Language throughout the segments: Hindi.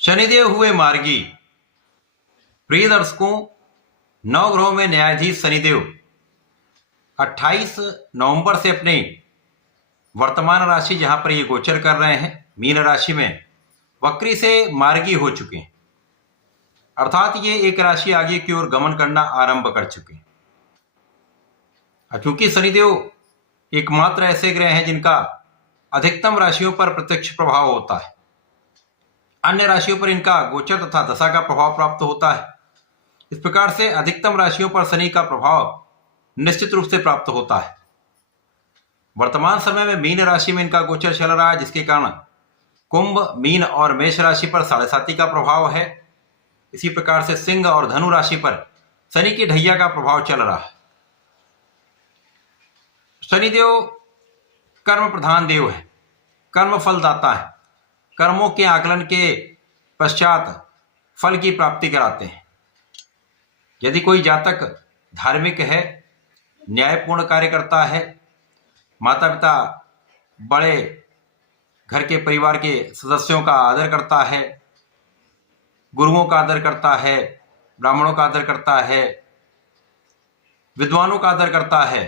शनिदेव हुए मार्गी। प्रिय दर्शकों, नवग्रहों में न्यायाधीश शनिदेव 28 नवंबर से अपने वर्तमान राशि जहां पर ये गोचर कर रहे हैं मीन राशि में वक्री से मार्गी हो चुके हैं, अर्थात ये एक राशि आगे की ओर गमन करना आरंभ कर चुके हैं। क्योंकि शनिदेव एकमात्र ऐसे ग्रह हैं जिनका अधिकतम राशियों पर प्रत्यक्ष प्रभाव होता है, अन्य राशियों पर इनका गोचर तथा दशा का प्रभाव प्राप्त होता है। इस प्रकार से अधिकतम राशियों पर शनि का प्रभाव निश्चित रूप से प्राप्त होता है। वर्तमान समय में मीन राशि में इनका गोचर चल रहा है, जिसके कारण कुंभ, मीन और मेष राशि पर 7.5 का प्रभाव है। इसी प्रकार से सिंह और धनु राशि पर शनि की ढैया का प्रभाव चल रहा है। शनिदेव कर्म प्रधान देव है, कर्म फलदाता है। कर्मों के आकलन के पश्चात फल की प्राप्ति कराते हैं। यदि कोई जातक धार्मिक है, न्यायपूर्ण कार्य करता है, माता पिता बड़े घर के परिवार के सदस्यों का आदर करता है, गुरुओं का आदर करता है, ब्राह्मणों का आदर करता है, विद्वानों का आदर करता है,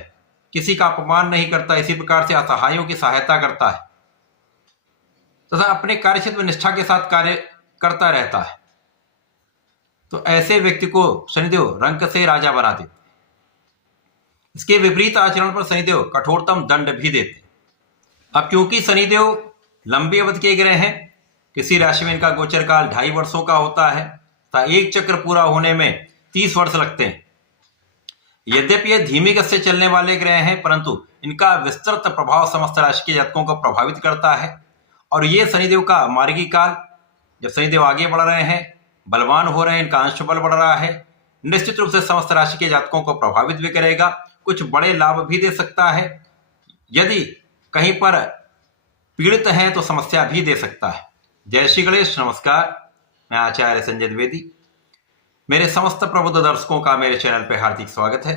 किसी का अपमान नहीं करता, इसी प्रकार से असहायों की सहायता करता है तथा अपने कार्यक्षेत्र में निष्ठा के साथ कार्य करता रहता है, तो ऐसे व्यक्ति को शनिदेव रंक से राजा बना देते। इसके विपरीत आचरण पर शनिदेव कठोरतम दंड भी देते। अब क्योंकि शनिदेव लंबी अवधि के ग्रह हैं, किसी राशि में इनका गोचर काल 2.5 वर्षों का होता है तथा एक चक्र पूरा होने में 30 वर्ष लगते हैं। यद्यपि ये धीमी गति से चलने वाले ग्रह हैं, परंतु इनका विस्तृत प्रभाव समस्त राशि के जातकों को प्रभावित करता है। और ये शनिदेव का मार्गी काल, जब शनिदेव आगे बढ़ रहे हैं, बलवान हो रहे हैं, इनका अंश बल बढ़ रहा है, निश्चित रूप से समस्त राशि के जातकों को प्रभावित भी करेगा, कुछ बड़े लाभ भी दे सकता है। यदि कहीं पर पीड़ित हैं तो समस्या भी दे सकता है। जय श्री गणेश। नमस्कार, मैं आचार्य संजय द्विवेदी। मेरे समस्त प्रबुद्ध दर्शकों का मेरे चैनल पर हार्दिक स्वागत है।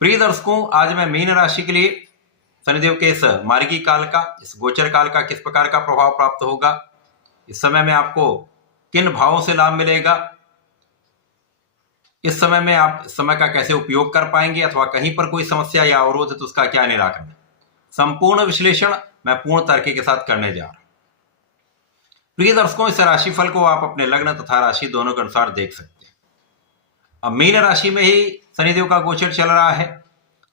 प्रिय दर्शकों, आज मैं मीन राशि के लिए शनिदेव के इस मार्गी काल का, इस गोचर काल का किस प्रकार का प्रभाव प्राप्त होगा, इस समय में आपको किन भावों से लाभ मिलेगा, इस समय में आप इस समय का कैसे उपयोग कर पाएंगे, अथवा कहीं पर कोई समस्या या अवरोध है तो उसका क्या निराकरण, संपूर्ण विश्लेषण मैं पूर्ण तर्क के साथ करने जा रहा हूं। प्रिय दर्शकों, इस राशिफल को आप अपने लग्न तथा राशि दोनों के अनुसार देख सकते हैं। अब मीन राशि में ही शनिदेव का गोचर चल रहा है,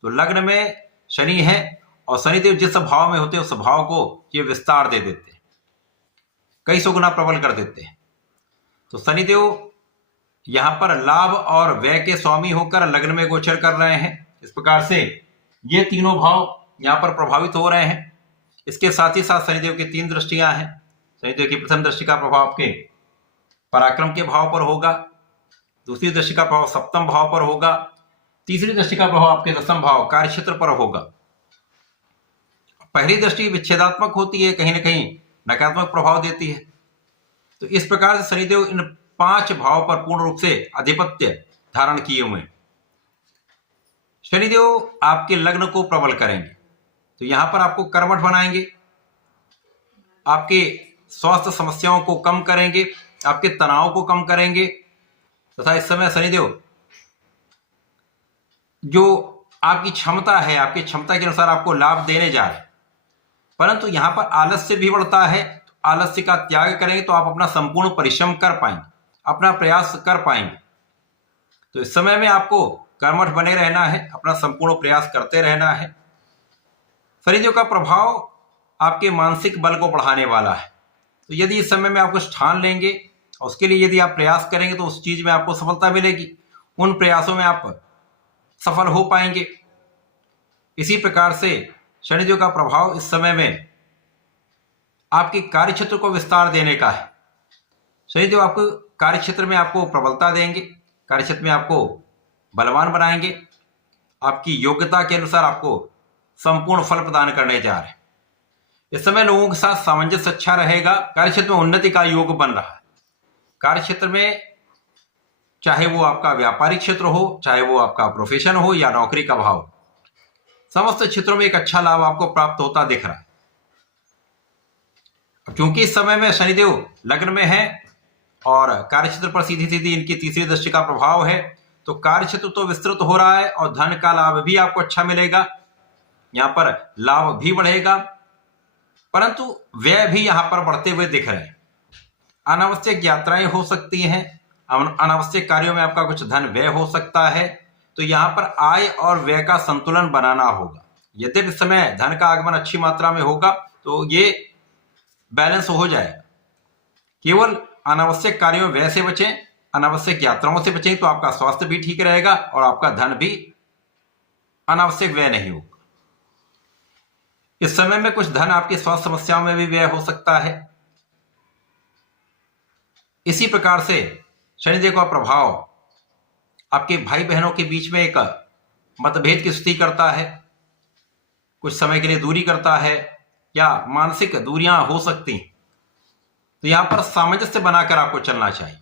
तो लग्न में शनि है और शनिदेव जिस भाव में होते हैं उस भाव को ये विस्तार दे देते हैं, कई सौ गुना प्रबल कर देते हैं। तो शनिदेव यहां पर लाभ और व्यय के स्वामी होकर लग्न में गोचर कर रहे हैं। इस प्रकार से ये तीनों भाव यहां पर प्रभावित हो रहे हैं। इसके साथ ही साथ शनिदेव की 3 दृष्टियां हैं। शनिदेव की प्रथम दृष्टि का प्रभाव आपके पराक्रम के भाव पर होगा, दूसरी दृष्टि का प्रभाव सप्तम भाव पर होगा, तीसरी दृष्टि का प्रभाव आपके 10वें भाव कार्यक्षेत्र पर होगा। पहली दृष्टि विच्छेदात्मक होती है, कहीं ना कहीं नकारात्मक प्रभाव देती है। तो इस प्रकार से शनिदेव इन 5 भाव पर पूर्ण रूप से आधिपत्य धारण किए हुए हैं। शनिदेव आपके लग्न को प्रबल करेंगे, तो यहां पर आपको कर्मठ बनाएंगे, आपके स्वास्थ्य समस्याओं को कम करेंगे, आपके तनाव को कम करेंगे तथा इस समय शनिदेव जो आपकी क्षमता है, आपकी क्षमता के अनुसार आपको लाभ देने जा रहे हैं। परंतु यहां पर आलस्य भी बढ़ता है, तो आलस्य का त्याग करेंगे तो आप अपना संपूर्ण परिश्रम कर पाएंगे, अपना प्रयास कर पाएंगे। तो इस समय में आपको कर्मठ बने रहना है, अपना संपूर्ण प्रयास करते रहना है। शनिदेव का प्रभाव आपके मानसिक बल को बढ़ाने वाला है, तो यदि इस समय में आप कुछ ठान लेंगे और उसके लिए यदि आप प्रयास करेंगे तो उस चीज में आपको सफलता मिलेगी, उन प्रयासों में आप सफल हो पाएंगे। इसी प्रकार से शनिदेव का प्रभाव इस समय में आपके कार्यक्षेत्र को विस्तार देने का है। शनिदेव आपको कार्यक्षेत्र में आपको प्रबलता देंगे, कार्यक्षेत्र में आपको बलवान बनाएंगे, आपकी योग्यता के अनुसार आपको संपूर्ण फल प्रदान करने जा रहे हैं। इस समय लोगों के साथ सामंजस्य अच्छा रहेगा, कार्यक्षेत्र में उन्नति का योग बन रहा है। कार्यक्षेत्र में चाहे वो आपका व्यापारिक क्षेत्र हो, चाहे वो आपका प्रोफेशन हो या नौकरी का भाव, समस्त क्षेत्रों में एक अच्छा लाभ आपको प्राप्त होता दिख रहा है। क्योंकि इस समय में शनिदेव लग्न में है और कार्यक्षेत्र पर सीधी सीधी इनकी तीसरी दृष्टि का प्रभाव है, तो कार्यक्षेत्र तो विस्तृत हो रहा है और धन का लाभ भी आपको अच्छा मिलेगा, यहां पर लाभ भी बढ़ेगा, परंतु व्यय भी यहां पर बढ़ते हुए दिख रहे हैं। अनावश्यक यात्राएं हो सकती हैं, अनावश्यक कार्यों में आपका कुछ धन व्यय हो सकता है, तो यहां पर आय और व्यय का संतुलन बनाना होगा। यद्यपि इस समय धन का आगमन अच्छी मात्रा में होगा तो ये बैलेंस हो जाएगा। केवल अनावश्यक कार्यों व्यय से बचें, अनावश्यक यात्राओं से बचें, तो आपका स्वास्थ्य भी ठीक रहेगा और आपका धन भी अनावश्यक व्यय नहीं होगा। इस समय में कुछ धन आपकी स्वास्थ्य समस्याओं में भी व्यय हो सकता है। इसी प्रकार से शनिदेव का प्रभाव आपके भाई बहनों के बीच में एक मतभेद की स्थिति करता है, कुछ समय के लिए दूरी करता है या मानसिक दूरियां हो सकती हैं, तो यहां पर सामंजस्य बनाकर आपको चलना चाहिए।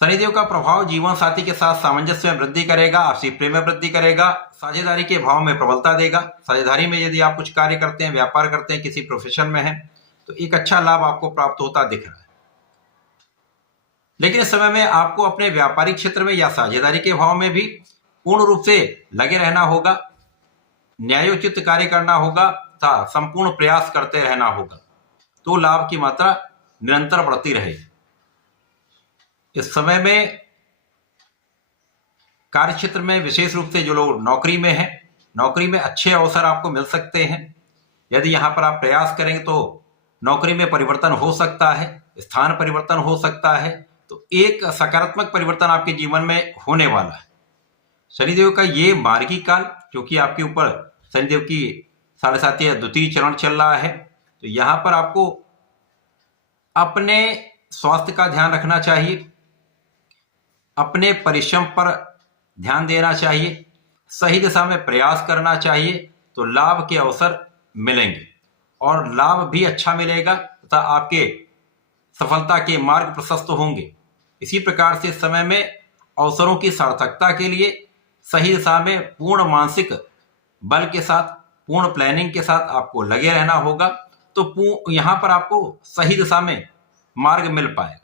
शनिदेव का प्रभाव जीवन साथी के साथ सामंजस्य में वृद्धि करेगा, आपसी प्रेम में वृद्धि करेगा, साझेदारी के भाव में प्रबलता देगा। साझेदारी में यदि आप कुछ कार्य करते हैं, व्यापार करते हैं, किसी प्रोफेशन में हैं, तो एक अच्छा लाभ आपको प्राप्त होता दिख रहा है। लेकिन इस समय में आपको अपने व्यापारिक क्षेत्र में या साझेदारी के भाव में भी पूर्ण रूप से लगे रहना होगा, न्यायोचित कार्य करना होगा तथा संपूर्ण प्रयास करते रहना होगा, तो लाभ की मात्रा निरंतर बढ़ती रहेगी। इस समय में कार्यक्षेत्र में विशेष रूप से जो लोग नौकरी में हैं, नौकरी में अच्छे अवसर आपको मिल सकते हैं। यदि यहां पर आप प्रयास करेंगे तो नौकरी में परिवर्तन हो सकता है, स्थान परिवर्तन हो सकता है, तो एक सकारात्मक परिवर्तन आपके जीवन में होने वाला है। शनिदेव का ये मार्गी काल, क्योंकि आपके ऊपर शनिदेव की 7.5 द्वितीय चरण चल रहा है, तो यहां पर आपको अपने स्वास्थ्य का ध्यान रखना चाहिए, अपने परिश्रम पर ध्यान देना चाहिए, सही दिशा में प्रयास करना चाहिए, तो लाभ के अवसर मिलेंगे और लाभ भी अच्छा मिलेगा तथा आपके सफलता के मार्ग प्रशस्त होंगे। इसी प्रकार से इस समय में अवसरों की सार्थकता के लिए सही दिशा में पूर्ण मानसिक बल के साथ, पूर्ण प्लानिंग के साथ आपको लगे रहना होगा, तो यहां पर आपको सही दिशा में मार्ग मिल पाएगा।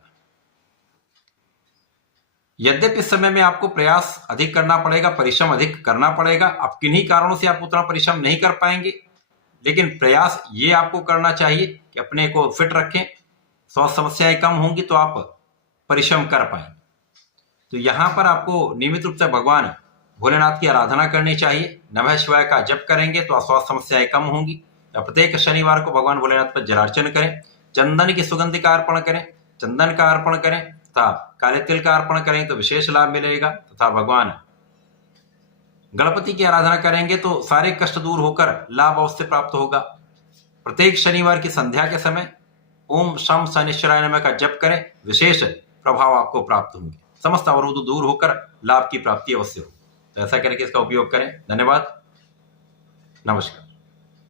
यद्यपि इस समय में आपको प्रयास अधिक करना पड़ेगा, परिश्रम अधिक करना पड़ेगा, अब किन्हीं कारणों से आप उतना परिश्रम नहीं कर पाएंगे, लेकिन प्रयास ये आपको करना चाहिए कि अपने को फिट रखें। स्वास्थ्य समस्याएं कम होंगी तो आप परिश्रम कर पाएंगे। तो यहां पर आपको नियमित रूप से भगवान भोलेनाथ की आराधना करनी चाहिए। नमः शिवाय का जप करेंगे तो स्वास्थ्य समस्याएं कम होंगी। प्रत्येक शनिवार को भगवान भोलेनाथ पर जलार्चन करें, चंदन की सुगंधि का अर्पण करें, चंदन का अर्पण करें तथा काले तिल का अर्पण करें तो विशेष लाभ मिलेगा। तथा भगवान गणपति की आराधना करेंगे तो सारे कष्ट दूर होकर लाभ अवश्य प्राप्त होगा। प्रत्येक शनिवार की संध्या के समय ओम शम शनिश्चराय नमः का जप करें, विशेष प्रभाव आपको प्राप्त होंगे, समस्त अवरोध दूर होकर लाभ की प्राप्ति अवश्य हो। तो ऐसा करके इसका उपयोग करें। धन्यवाद, नमस्कार।